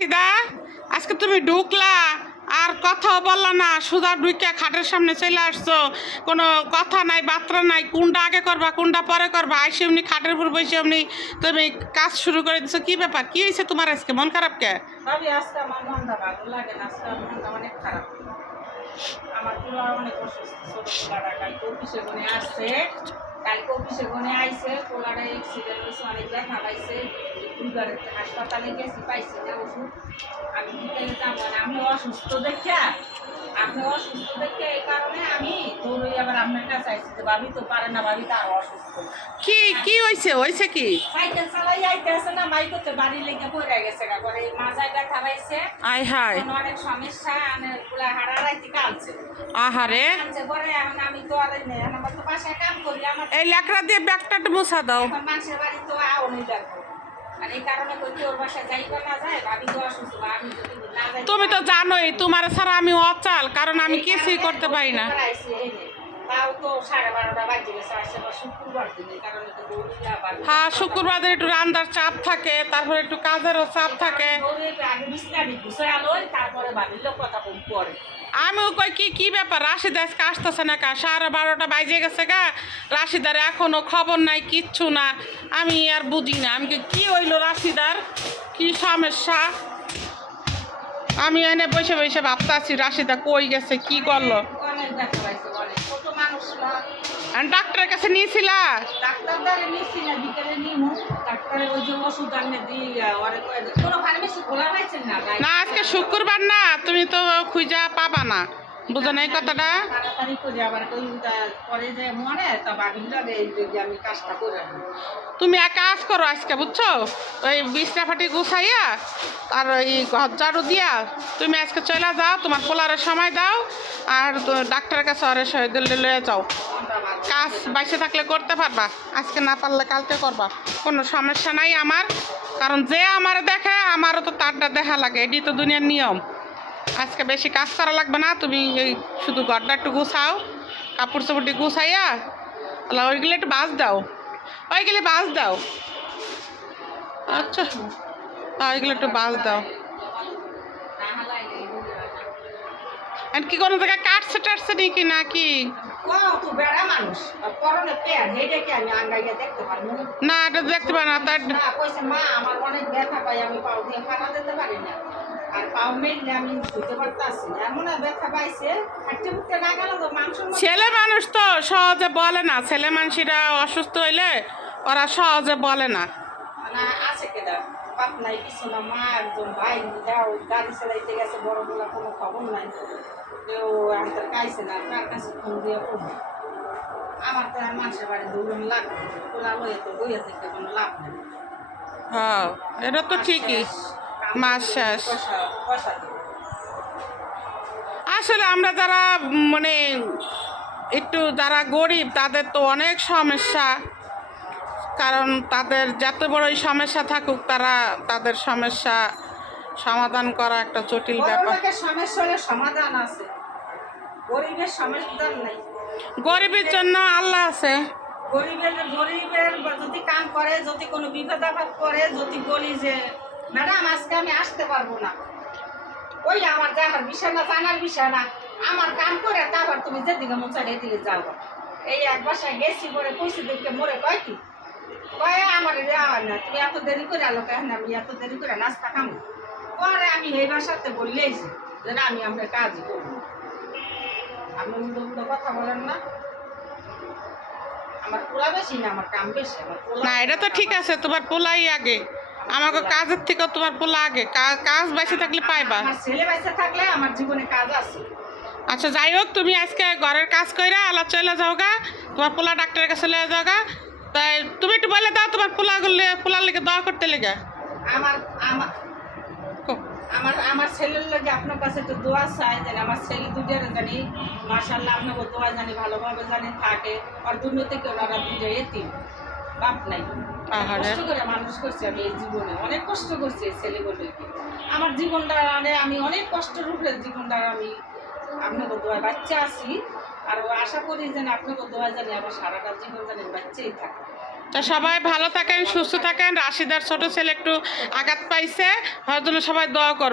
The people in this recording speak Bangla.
দিদা আজকে তুমি ঢুকলা আর কথাও বললা না, সোজা ঢুকে খাটের সামনে চলে আসছো। কোনো কথা নাই, বার্তা নাই, কোনটা আগে করবা কোনটা পরে করবা। আইসে এমনি খাটের উপর বসে এমনি তুমি কাজ শুরু করে দিছো। কি ব্যাপার, কি হয়েছে তোমার আজকে? মন খারাপ কে? ভাবি আজকে আমার মনটা ভালো লাগে না, আজকে আমার মনটা অনেক খারাপ। আমার পোলা অনেক অসুস্থ, ছোট পোলাটা কালকে অফিসে গনে আসছে, কালকে অফিসে গনে আইছে, পোলাটা অ্যাক্সিডেন্ট হয়েছে, অনেক ব্যথা পাইছে। দুইবার হাসপাতালে গেছি, পাইছি না ওষুধ। আমি বিকেলে যাবো না, আপনি অসুস্থ দেখে এই কারণে আমি দৌড়ই আবার আপনার কাছে আইছি যে ভাবি তো পারে না, ভাবি তো আরো অসুস্থ। কি কি হয়েছে? হয়েছে কি? সাইকেল চালাই আইতেছে না, মাইক হচ্ছে বাড়ি লেগে পড়ে গেছে, করে মাথায় ব্যথা পাইছে। আয় হায়, অনেক সমস্যা, পুরা হারা রাইতে কালছে। আহারে, কালছে পরে এখন আমি তো আর নেই, আমার তো বাসায় কাম করি, আমার এই ল্যাকড়া দিয়ে ব্যাগটা একটু মোছা দাও। এখন মানুষের বাড়ি তো আও নেই দেখো। আর এই কারণে কই ওর বাসায় যাইবা না যায়, ভাবি তো অসুস্থ, আমি যদি না যাই। তুমি তো জানোই তোমার ছাড়া আমি অচাল, কারণ আমি কিছুই করতে পারি না। তাও তো 12:30 বাজে গেছে, আসছে বা শুক্রবার দিন, এই কারণে তো দৌড়ি আবার। হ্যাঁ, শুক্রবার দিন একটু রান্নার চাপ থাকে, তারপরে একটু কাজেরও চাপ থাকে। আগে বিস্তারিত বিষয় আলোয়, তারপরে ভাবিলেও কথা পরে। আমিও কই কি ব্যাপার, রাশিদা আজকে আসতেছে না কা? 12:30 বাজে গেছে গা, রাশিদার এখনো খবর নাই, কিচ্ছু না। আমি আর বুঝি না, আমি কি হইলো রাশিদার, কি সমস্যা। আমি এনে বসে বসে ভাবতাছি রাশিদা কই গেছে, কি করলো। অনেক ব্যথা পাইছে, অনেক ছোট মানুষ না। ডাক্তারের কাছে নিয়েছিলা? ডাক্তার দ্বারে নিচ্ছি না, বিকেলে নিমু। ডাক্তারে ওই যে ওষুধ আনে দিই, কোনো ফার্মেসি খোলা পাইছেন না। না, আজকে শুক্রবার না, তুমি তো খুঁজা পাবা না, বুঝো না এই কথাটা। তাড়াতাড়ি করে আবার পরে যে মনে তা ভাবিল লাগে এই যে আমি কাজটা করে আনি। তুমি এক কাজ করো আজকে, বুঝছো, ওই বিছনা ফাটি গুছাইয়া আর ওই ঘর ঝাড়ু দিয়া তুমি আজকে চলে যাও, তোমার পোলারের সময় দাও, আর ডাক্তারের কাছে আরে লয়ে যাও। কাজ বাইসে থাকলে করতে পারবা, আজকে না পারলে কালকে করবা, কোনো সমস্যা নাই আমার। কারণ যে আমার দেখে আমারও তো তারটা দেখা লাগে, এটি তো দুনিয়ার নিয়ম। আজকে বেশি কাজ করা লাগবে না, তুমি এই শুধু ঘরটা একটু গুছাও, কাপড় চোপড়টি গুছাইয়া ওইগুলো একটু বাজ দাও, ওইগুলো বাজ দাও। আচ্ছা, ওইগুলো একটু বাজ দাও। আর কি কোনো জায়গায় কাটছে টাটছে নাকি নাকি? না, এটা দেখতে পাই না তার। মা আমার অনেক ব্যথা পাই, আমি পাও দিয়ে ফাটা দিতে পারি না, আর পাও মেললে আমি ধুতে পারতাছি না, এমন ব্যথা পাইছে। হাঁটতে ফুটতে না গেল তো মাংস। ছেলে মানুষ তো সহজে বলে না, ছেলে মানুষেরা অসুস্থ হইলে ওরা সহজে বলে না। আছে কেডা বাপ নাই, কিছু না, মা একজন ভাই দাও গাড়ি চালাইতে গেছে, বড় বলা কোনো খবর নাই, কেউ আমাদের কাইছে না, কার কাছে ফোন দিয়ে পড়বে। আমার তো আর মানুষের বাড়ি দৌড়ন লাগবে, খোলা লয়ে তো বইয়ে থেকে কোনো লাভ নেই। হ্যাঁ, এটা তো ঠিকই, মাস শেষ। পয়সা দেবো। আসলে আমরা যারা মানে একটু যারা গরিব তাদের তো অনেক সমস্যা, কারণ তাদের যত বড়ই সমস্যা থাকুক তারা তাদের সমস্যা সমাধান করা একটা জটিল ব্যাপার। সমস্যা হলে সমাধান আছে, গরিবের সমাধান নেই। গরিবের জন্য আল্লাহ আছে। গরিবের যদি কাম করে, যদি কোনো বিপদ আপদ করে, যদি বলি যে ম্যাডাম আজকে আমি আসতে পারবো না, ওই আমার দেখার বিষয় না, জানার বিষয় না, আমার কাম করে তারপর তুমি যেদিকে মন চাই এদিকে যাও। এই এক বাসায় গেছি পরে কইছি দেখে মরে কয় কি কয় আমার দেওয়ার না, তুমি এত দেরি করে আলো কেন, আমি এত দেরি করে নাস্তা খামো। পরে আমি এই বাসাতে বললেইছি যে না, আমি আমরা কাজই করবো। আপনি উল্টো উল্টো কথা বলেন না, আমার পোলা বেশি না, আমার কাম বেশি। না, এটা তো ঠিক আছে, তোমার পোলাই আগে, আমাকে কাজের থেকে তোমার পোলা আগে। কাজ বেঁচে থাকলে পাইবা। আমার ছেলে বেঁচে থাকলে আমার জীবনে কাজ আছে। আচ্ছা, যাই হোক, তুমি আজকে ঘরের কাজ কইরা আলা চলে যাও গা, তোমার পোলা ডাক্তারের কাছে লয়ে যাও গা। তাই তুমি একটু বলে দাও তোমার পোলার লেগে দোয়া করতে লেগে। আমার আমার আমার আমার ছেলের লাগে আপনার কাছে একটু দোয়া চাই, যেন আমার ছেলে দুজনে জানি মাশাআল্লাহ আপনাকে দোয়া জানি ভালোভাবে জানি থাকে, আর দুনিয়া থেকে ওনারা দুজনে এতিম, বাপ নাই। কষ্ট করে মানুষ করছি আমি এই জীবনে, অনেক কষ্ট করছি এই ছেলেগুলোকে। আমার জীবনটা আমি অনেক কষ্টের উপরে জীবনটা আমি আপনাকে দোয়ায় বাচ্চা আছি, আর আশা করি যেন আপনাকে দোয়া জানি আমার সারাটা জীবন জানি বাচ্চাই থাকে। তা সবাই ভালো থাকেন, সুস্থ থাকেন। রাশিদার ছোট ছেলে একটু আঘাত পাইছে, হওয়ার জন্য সবাই দোয়া করবেন।